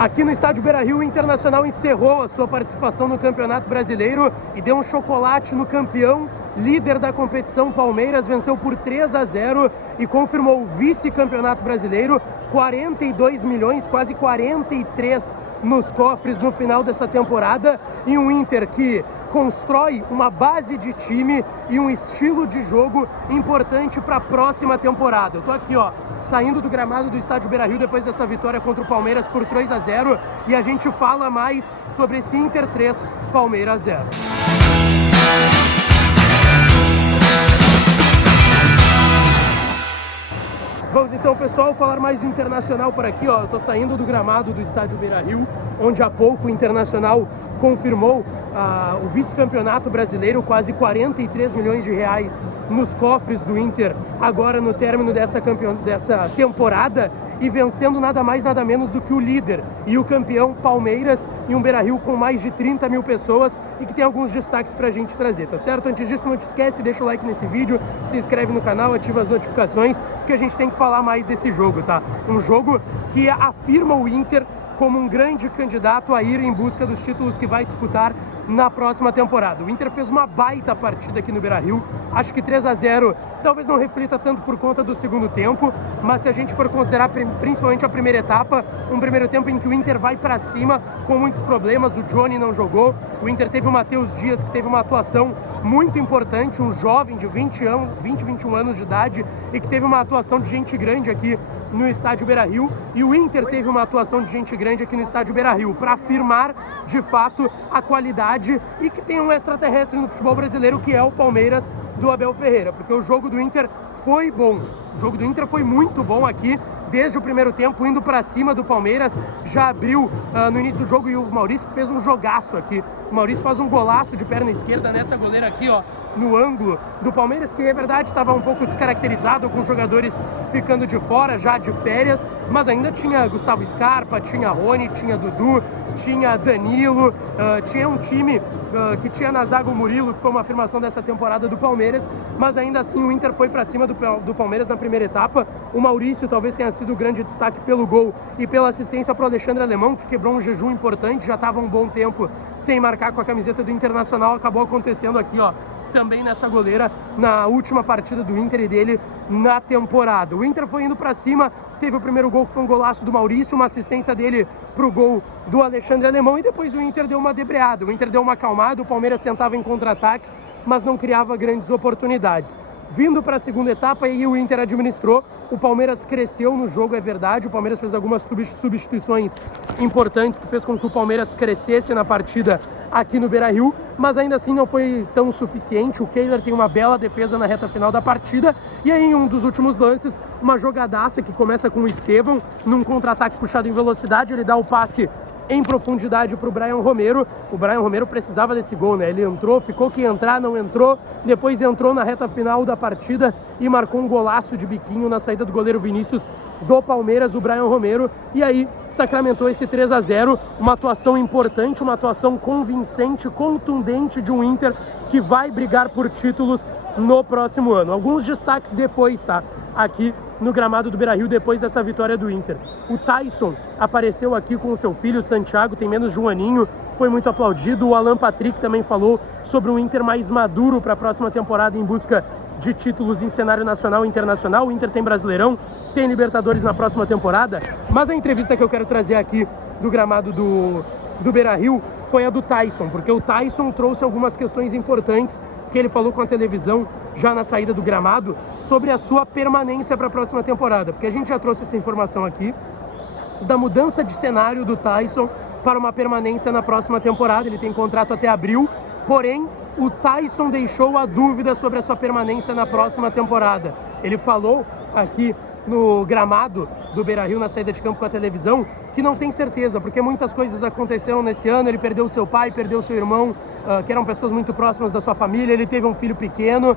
Aqui no estádio Beira-Rio, o Internacional encerrou a sua participação no Campeonato Brasileiro e deu um chocolate no campeão, líder da competição. Palmeiras venceu por 3-0 e confirmou o vice-campeonato brasileiro, 42 milhões, quase 43 nos cofres no final dessa temporada, e um Inter que constrói uma base de time e um estilo de jogo importante para a próxima temporada. Eu tô aqui, ó, saindo do gramado do estádio Beira-Rio depois dessa vitória contra o Palmeiras por 3-0 e a gente fala mais sobre esse Inter 3, Palmeiras 0. Vamos então, pessoal, falar mais do Internacional por aqui, ó. Eu tô saindo do gramado do estádio Beira-Rio, onde há pouco o Internacional confirmou o vice-campeonato brasileiro, quase 43 milhões de reais nos cofres do Inter, agora no término dessa temporada, e vencendo nada mais, nada menos do que o líder e o campeão Palmeiras, em um Beira-Rio com mais de 30 mil pessoas e que tem alguns destaques pra gente trazer, tá certo? Antes disso, não te esquece, deixa o like nesse vídeo, se inscreve no canal, ativa as notificações, porque a gente tem que falar mais desse jogo, tá? Um jogo que afirma o Inter como um grande candidato a ir em busca dos títulos que vai disputar na próxima temporada. O Inter fez uma baita partida aqui no Beira-Rio, acho que 3-0 talvez não reflita tanto por conta do segundo tempo, mas se a gente for considerar principalmente a primeira etapa, um primeiro tempo em que o Inter vai para cima com muitos problemas, o Johnny não jogou, o Inter teve o Matheus Dias, que teve uma atuação muito importante, um jovem de 21 anos de idade, e que teve uma atuação de gente grande aqui no estádio Beira-Rio, e o Inter teve uma atuação de gente grande aqui no estádio Beira-Rio, para afirmar de fato a qualidade e que tem um extraterrestre no futebol brasileiro, que é o Palmeiras do Abel Ferreira, porque o jogo do Inter foi bom, o jogo do Inter foi muito bom aqui, desde o primeiro tempo, indo para cima do Palmeiras, já abriu no início do jogo, e o Maurício fez um jogaço aqui. O Maurício faz um golaço de perna esquerda nessa goleira aqui, ó, no ângulo do Palmeiras, que é verdade estava um pouco descaracterizado, com os jogadores ficando de fora, já de férias, mas ainda tinha Gustavo Scarpa, tinha Rony, tinha Dudu, tinha Danilo, tinha um time que tinha na zaga o Murilo, que foi uma afirmação dessa temporada do Palmeiras, mas ainda assim o Inter foi para cima do Palmeiras na primeira etapa. O Maurício talvez tenha sido o grande destaque pelo gol e pela assistência para o Alexandre Alemão, que quebrou um jejum importante, já estava um bom tempo sem marcar com a camiseta do Internacional, acabou acontecendo aqui, ó, também nessa goleira, na última partida do Inter e dele na temporada. O Inter foi indo para cima, teve o primeiro gol que foi um golaço do Maurício, uma assistência dele pro gol do Alexandre Alemão, e depois o Inter deu uma debreada, o Inter deu uma acalmada, o Palmeiras tentava em contra-ataques, mas não criava grandes oportunidades. Vindo para a segunda etapa, aí o Inter administrou, o Palmeiras cresceu no jogo, é verdade, o Palmeiras fez algumas substituições importantes que fez com que o Palmeiras crescesse na partida aqui no Beira-Rio, mas ainda assim não foi tão suficiente. O Kehler tem uma bela defesa na reta final da partida, e aí em um dos últimos lances, uma jogadaça que começa com o Estevão, num contra-ataque puxado em velocidade, ele dá o passe em profundidade para o Brian Romero. O Brian Romero precisava desse gol, né? Ele entrou, ficou que ia entrar, não entrou, depois entrou na reta final da partida e marcou um golaço de biquinho na saída do goleiro Vinícius do Palmeiras, o Brian Romero, e aí sacramentou esse 3-0, uma atuação importante, uma atuação convincente, contundente de um Inter que vai brigar por títulos no próximo ano. Alguns destaques depois, tá? Aqui no gramado do Beira-Rio, depois dessa vitória do Inter. O Tyson apareceu aqui com o seu filho, Santiago, tem menos de um aninho, foi muito aplaudido. O Alan Patrick também falou sobre um Inter mais maduro para a próxima temporada em busca de títulos em cenário nacional e internacional. O Inter tem Brasileirão, tem Libertadores na próxima temporada, mas a entrevista que eu quero trazer aqui do gramado do Beira-Rio foi a do Tyson, porque o Tyson trouxe algumas questões importantes que ele falou com a televisão já na saída do gramado sobre a sua permanência para a próxima temporada, porque a gente já trouxe essa informação aqui da mudança de cenário do Tyson para uma permanência na próxima temporada. Ele tem contrato até abril, porém o Tyson deixou a dúvida sobre a sua permanência na próxima temporada. Ele falou aqui no gramado do Beira-Rio, na saída de campo com a televisão, que não tem certeza, porque muitas coisas aconteceram nesse ano. Ele perdeu seu pai, perdeu seu irmão, que eram pessoas muito próximas da sua família, ele teve um filho pequeno,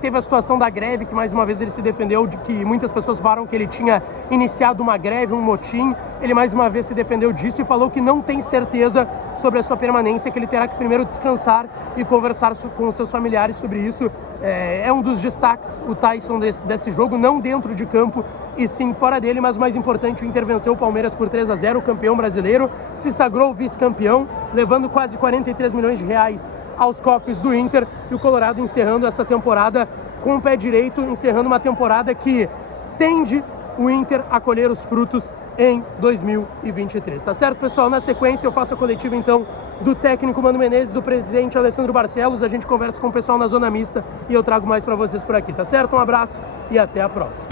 teve a situação da greve, que mais uma vez ele se defendeu de que muitas pessoas falaram que ele tinha iniciado uma greve, um motim. Ele mais uma vez se defendeu disso e falou que não tem certeza sobre a sua permanência, que ele terá que primeiro descansar e conversar com seus familiares sobre isso é um dos destaques, o Taison, desse jogo, não dentro de campo e sim fora dele, mas o mais importante, o Inter venceu o Palmeiras por 3-0, o campeão brasileiro, se sagrou vice-campeão, levando quase 43 milhões de reais aos cofres do Inter, e o Colorado encerrando essa temporada com o pé direito, encerrando uma temporada que tende o Inter a colher os frutos em 2023, tá certo, pessoal? Na sequência eu faço a coletiva, então, do técnico Mano Menezes, do presidente Alessandro Barcelos, a gente conversa com o pessoal na zona mista e eu trago mais pra vocês por aqui, tá certo? Um abraço e até a próxima.